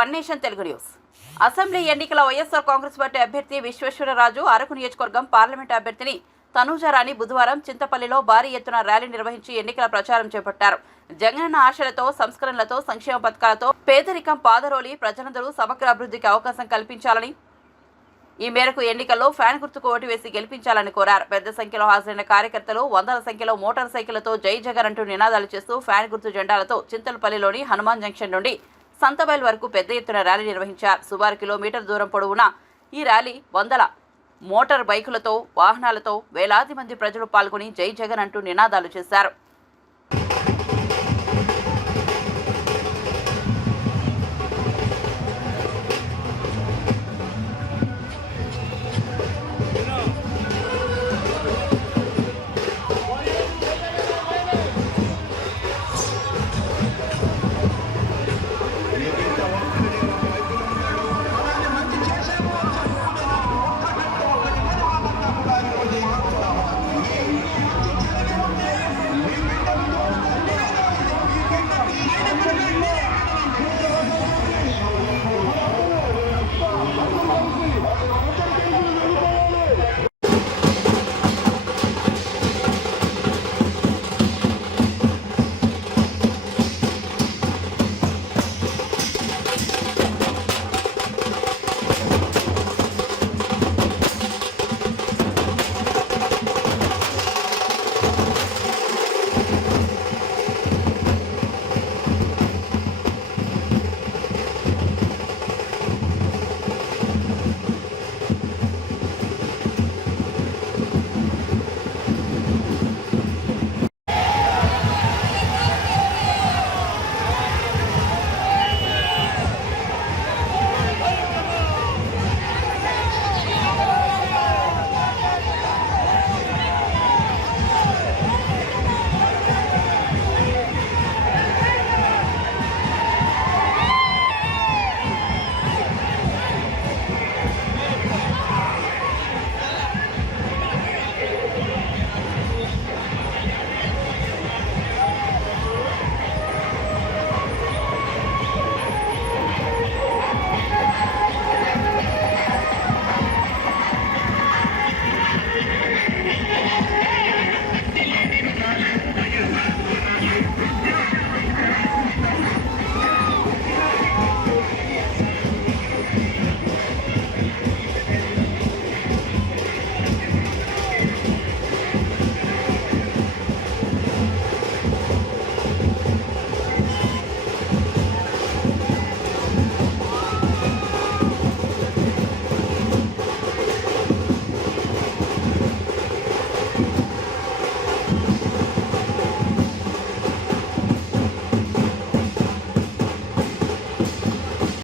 One nation Telugu news. Assembly ఎన్నికల YSR Congress party అభ్యర్థి విశ్వేశ్వరరాజు అరకు నియోజకవర్గం పార్లమెంట్ అభ్యర్థిని తనూజారాణి బుధవారం చింతపల్లిలో భారీ ఎత్తున ర్యాలీ నిర్వహించి ఎన్నికల ప్రచారం చేపట్టారు. జగనన్న ఆశలతో సంస్కరణలతో సంక్షేమ పథకాలతో పేదరికం పాదరోలి ప్రజలందరూ సమగ్ర అభివృద్ధికి అవకాశం కల్పించాలని ఈ మేరకు ఎన్నికల్లో ఫ్యాన్ గుర్తుకు ఓటు వేసి గెలిపించాలని కోరారు. పెద్ద సంఖ్యలో హాజరైన కార్యకర్తలు వందల సంఖ్యలో మోటార్ సైకిళ్ళతో జై జగన్ అంటూ నినాదాలు చేస్తూ ఫ్యాన్ గుర్తు జెండాలతో చింతలపల్లిలోని హనుమాన్ జంక్షన్ నుండి సంతబైల్ వరకు పెద్ద ఎత్తున ర్యాలీ నిర్వహించారు. సుమారు కిలోమీటర్ దూరం పొడవునా ఈ ర్యాలీ వందల మోటార్ బైకులతో వాహనాలతో వేలాది మంది ప్రజలు పాల్గొని జై జగన్ అంటూ నినాదాలు చేశారు.